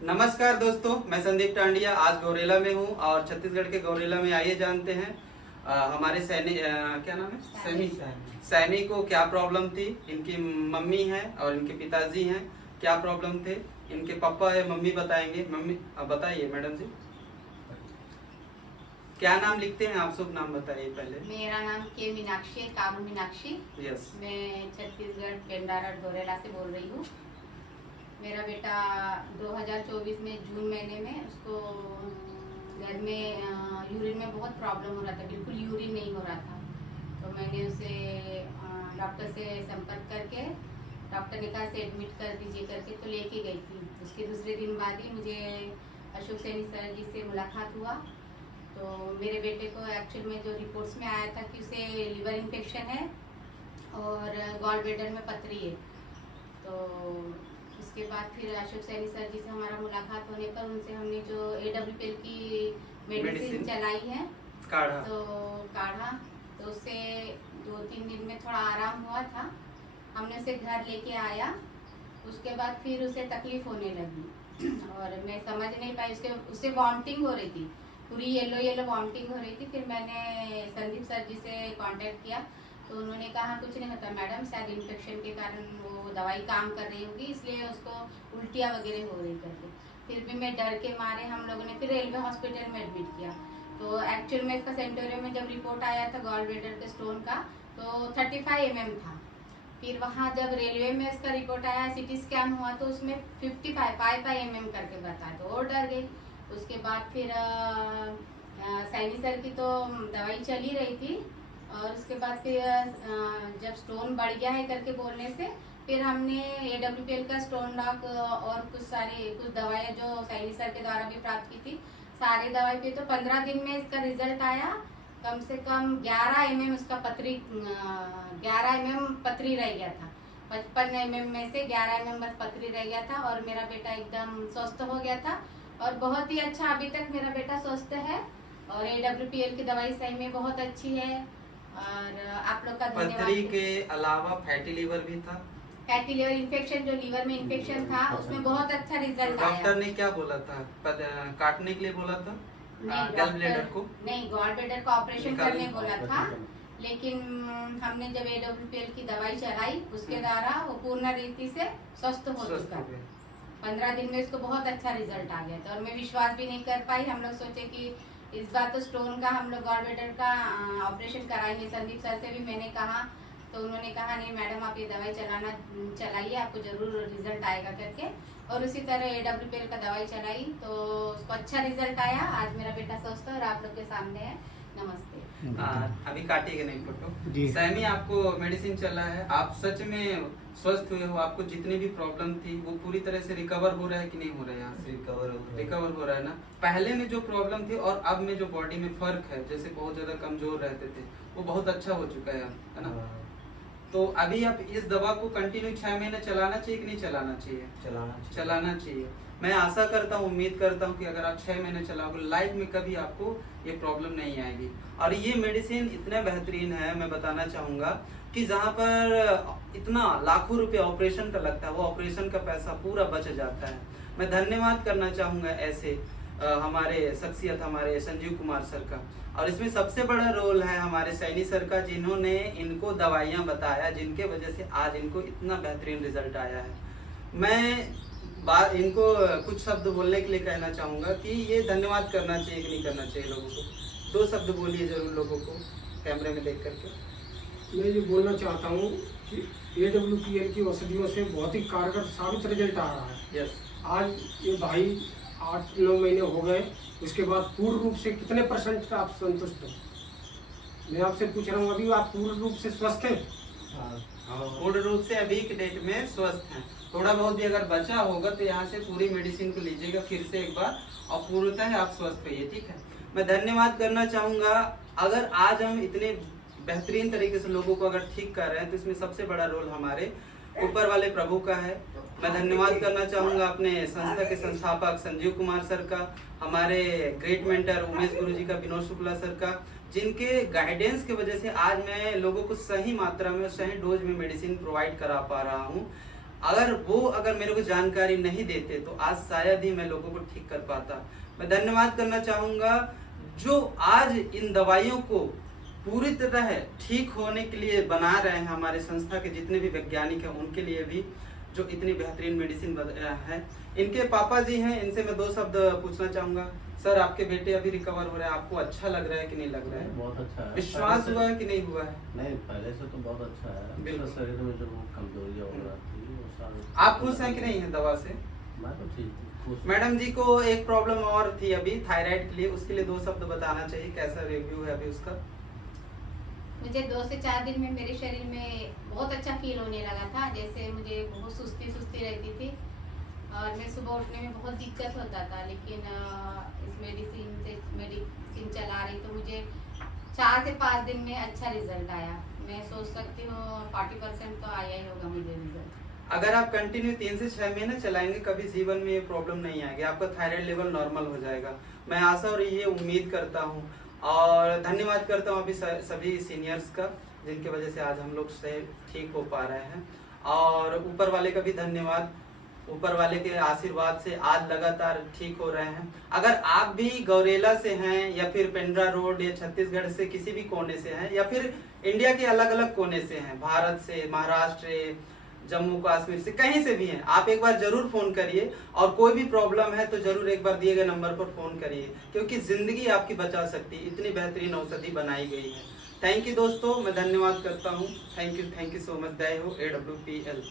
नमस्कार दोस्तों, मैं संदीप टांडिया आज गौरेला में हूँ और छत्तीसगढ़ के गौरेला में आइए जानते हैं हमारे सैनी क्या नाम है सैनी को क्या प्रॉब्लम थी। इनकी मम्मी है और इनके पिताजी हैं, क्या प्रॉब्लम थे। इनके पापा है, मम्मी बताएंगे। मम्मी अब बताइए मैडम जी, क्या नाम लिखते हैं आप? सब नाम बताइए पहले। मेरा नाम के मीनाक्षी है, काबू मीनाक्षी। यस। मैं छत्तीसगढ़ पेंडारा गौरेला से बोल रही हूँ। मेरा बेटा 2024 में जून महीने में उसको घर में यूरिन में बहुत प्रॉब्लम हो रहा था, बिल्कुल यूरिन नहीं हो रहा था। तो मैंने उसे डॉक्टर से संपर्क करके डॉक्टर ने कहा से एडमिट कर दीजिए करके, तो लेके गई थी। उसके दूसरे दिन बाद ही मुझे अशोक सैनी सर जी से मुलाकात हुआ। तो मेरे बेटे को एक्चुअल में जो रिपोर्ट्स में आया था कि उसे लिवर इन्फेक्शन है और गॉल ब्लैडर में पथरी है। तो उसके बाद फिर अशोक सैनी सर जी से हमारा मुलाकात होने पर उनसे हमने जो AWPL की मेडिसिन चलाई है काढ़ा, तो उससे 2-3 दिन में थोड़ा आराम हुआ था। हमने उसे घर लेके आया। उसके बाद फिर उसे तकलीफ होने लगी और मैं समझ नहीं पाई, उससे वॉमिटिंग हो रही थी, पूरी येलो वॉमिटिंग हो रही थी। फिर मैंने संदीप सर जी से कांटेक्ट किया तो उन्होंने कहा कुछ नहीं होता मैडम, शायद इन्फेक्शन के कारण वो दवाई काम कर रही होगी, इसलिए उसको उल्टियाँ वगैरह हो रही करके। फिर भी मैं डर के मारे हम लोगों ने फिर रेलवे हॉस्पिटल में एडमिट किया। तो एक्चुअल में इसका सेंटोरियम में जब रिपोर्ट आया था गॉल ब्लैडर के स्टोन का, तो 35 mm था। फिर वहाँ जब रेलवे में इसका रिपोर्ट आया, CT स्कैन हुआ तो उसमें 55 mm करके बताया, तो और डर गई। उसके बाद फिर सैनी सर की तो दवाई चली रही थी और उसके बाद फिर जब स्टोन बढ़ गया है करके बोलने से फिर हमने AWPL का स्टोन डॉक और कुछ दवाइयाँ जो सैनी सर के द्वारा भी प्राप्त की थी, सारी दवाई पे तो 15 दिन में इसका रिजल्ट आया। कम से कम 11 mm उसका 11 mm पथरी रह गया था। 55 mm में से 11 mm बस पथरी रह गया था और मेरा बेटा एकदम स्वस्थ हो गया था और बहुत ही अच्छा अभी तक मेरा बेटा स्वस्थ है। और AWPL की दवाई सही में बहुत अच्छी है और आप लोग का धन्यवाद। पथरी के अलावा फैटी लीवर भी था। फैटी लिवर इन्फेक्शन, जो लीवर में इन्फेक्शन था, उसमें बहुत अच्छा रिजल्ट आया। डॉक्टर ने क्या बोला था? काटने के लिए बोला था गॉल ब्लैडर को? नहीं, गॉल ब्लैडर का ऑपरेशन करने बोला था, लेकिन हमने जब AWPL की दवाई चलाई उसके द्वारा वो पूर्ण रीति से स्वस्थ हो चुका। 15 दिन में उसको बहुत अच्छा रिजल्ट आ गया था और मैं विश्वास भी नहीं कर पाई। हम लोग सोचे कि इस बार तो स्टोन का हम लोग गॉल ब्लैडर का ऑपरेशन कराएंगे। संदीप सर से भी मैंने कहा तो उन्होंने कहा नहीं मैडम, आप ये दवाई चलाइए, आपको जरूर रिजल्ट आएगा करके। और उसी तरह AWPL का दवाई चलाई तो उसको अच्छा रिजल्ट आया। आज मेरा बेटा स्वस्थ है और आप लोग के सामने है। नमस्ते। अभी काटिएगा नहीं फोटो। सैनी, आपको मेडिसिन चला है, आप सच में स्वस्थ हुए हो? आपको जितनी भी प्रॉब्लम थी वो पूरी तरह से रिकवर हो रहा है कि नहीं हो रहा है? यहाँ से रिकवर हो रहा है ना? पहले में जो प्रॉब्लम थी और अब में जो बॉडी में फर्क है, जैसे बहुत ज्यादा कमजोर रहते थे, वो बहुत अच्छा हो चुका है ना? तो अभी आप इस दवा को कंटिन्यू 6 महीने चलाना चाहिए कि नहीं चलाना चाहिए? चलाना चाहिए। मैं आशा करता हूँ, उम्मीद करता हूँ कि अगर आप 6 महीने चलाओगे, लाइफ में कभी आपको ये प्रॉब्लम नहीं आएगी। और ये मेडिसिन इतने बेहतरीन है, मैं बताना चाहूँगा कि जहाँ पर इतना लाखों रुपए ऑपरेशन का लगता है, वो ऑपरेशन का पैसा पूरा बच जाता है। मैं धन्यवाद करना चाहूँगा ऐसे हमारे शख्सियत, हमारे संजीव कुमार सर का। और इसमें सबसे बड़ा रोल है हमारे सैनी सर का, जिन्होंने इनको दवाइयाँ बताया, जिनके वजह से आज इनको इतना बेहतरीन रिजल्ट आया है। मैं इनको कुछ शब्द बोलने के लिए कहना चाहूँगा कि ये धन्यवाद करना चाहिए कि नहीं करना चाहिए लोगों को। 2 शब्द बोलिए जरूर लोगों को कैमरे में देख करके। मैं ये बोलना चाहता हूँ कि AWPL की औषधियों से बहुत ही कारगर साबित रिजल्ट आ रहा है। यस। आज ये भाई 8-9 महीने हो गए, उसके बाद पूर्ण रूप से कितने % आप संतुष्ट हो? मैं आपसे पूछ रहा हूँ, अभी आप पूर्ण रूप से स्वस्थ हैं? पूर्ण रूप से अभी के डेट में स्वस्थ हैं। थोड़ा बहुत भी अगर बचा होगा तो यहाँ से पूरी मेडिसिन को लीजिएगा फिर से एक बार और पूर्णतः आप स्वस्थ होइए। ठीक है, मैं धन्यवाद करना चाहूँगा। अगर आज हम इतने बेहतरीन तरीके से लोगों को अगर ठीक कर रहे हैं तो इसमें सबसे बड़ा रोल हमारे ऊपर वाले प्रभु का है। मैं धन्यवाद करना चाहूँगा अपने संस्था के संस्थापक संजीव कुमार सर का, हमारे ग्रेट मेंटर उमेश गुरु जी का, विनोद शुक्ला सर का, जिनके गाइडेंस की वजह से आज मैं लोगों को सही मात्रा में, सही डोज में मेडिसिन प्रोवाइड करा पा रहा हूँ। अगर मेरे को जानकारी नहीं देते तो आज शायद ही मैं लोगों को ठीक कर पाता। मैं धन्यवाद करना चाहूंगा जो आज इन दवाइयों को पूरी तरह ठीक होने के लिए बना रहे हैं, हमारे संस्था के जितने भी वैज्ञानिक हैं उनके लिए भी, जो इतनी बेहतरीन मेडिसिन है। इनके पापा जी हैं, इनसे मैं 2 शब्द पूछना चाहूंगा। सर, आपके बेटे अभी रिकवर हो रहे हैं, आपको अच्छा लग रहा है कि नहीं लग रहा है? बहुत अच्छा है। विश्वास हुआ है कि नहीं हुआ है? नहीं, पहले से तो बहुत अच्छा है। बिल्कुल। शरीर में जो कमजोरियां वगैरह थी वो सारी। आप खुश हैं कि नहीं है दवा से? मैं तो ठीक हूँ, खुश। मैडम जी को एक प्रॉब्लम और थी अभी थायराइड के लिए, उसके लिए 2 शब्द बताना चाहिए, कैसा रिव्यू है अभी उसका? मुझे 2 से 4 दिन में मेरे शरीर में बहुत अच्छा फील होने लगा था। जैसे मुझे बहुत सुस्ती रहती थी और मैं सुबह उठने में बहुत दिक्कत होता था, लेकिन इस मेडिसिन चला रही तो मुझे 4 से 5 दिन में अच्छा रिजल्ट आया। मैं सोच सकती हूँ 40% तो आया ही होगा मुझे रिजल्ट। अगर आप कंटिन्यू 3 से 6 महीने चलाएंगे, कभी जीवन में ये प्रॉब्लम नहीं आएगी, आपका थायराइड लेवल नॉर्मल हो जाएगा। मैं आशा और ये उम्मीद करता हूँ और धन्यवाद करता हूँ अभी सभी सीनियर्स का, जिनकी वजह से आज हम लोग से ठीक हो पा रहे हैं। और ऊपर वाले का भी धन्यवाद, ऊपर वाले के आशीर्वाद से आज लगातार ठीक हो रहे हैं। अगर आप भी गौरेला से हैं या फिर पेंड्रा रोड या छत्तीसगढ़ से किसी भी कोने से हैं या फिर इंडिया के अलग अलग कोने से हैं, भारत से, महाराष्ट्र, जम्मू कश्मीर से, कहीं से भी हैं, आप एक बार जरूर फोन करिए और कोई भी प्रॉब्लम है तो जरूर एक बार दिए गए नंबर पर फोन करिए, क्योंकि जिंदगी आपकी बचा सकती है, इतनी बेहतरीन औषधि बनाई गई है। थैंक यू दोस्तों, मैं धन्यवाद करता हूँ। Thank you so much. जय हो AWPL।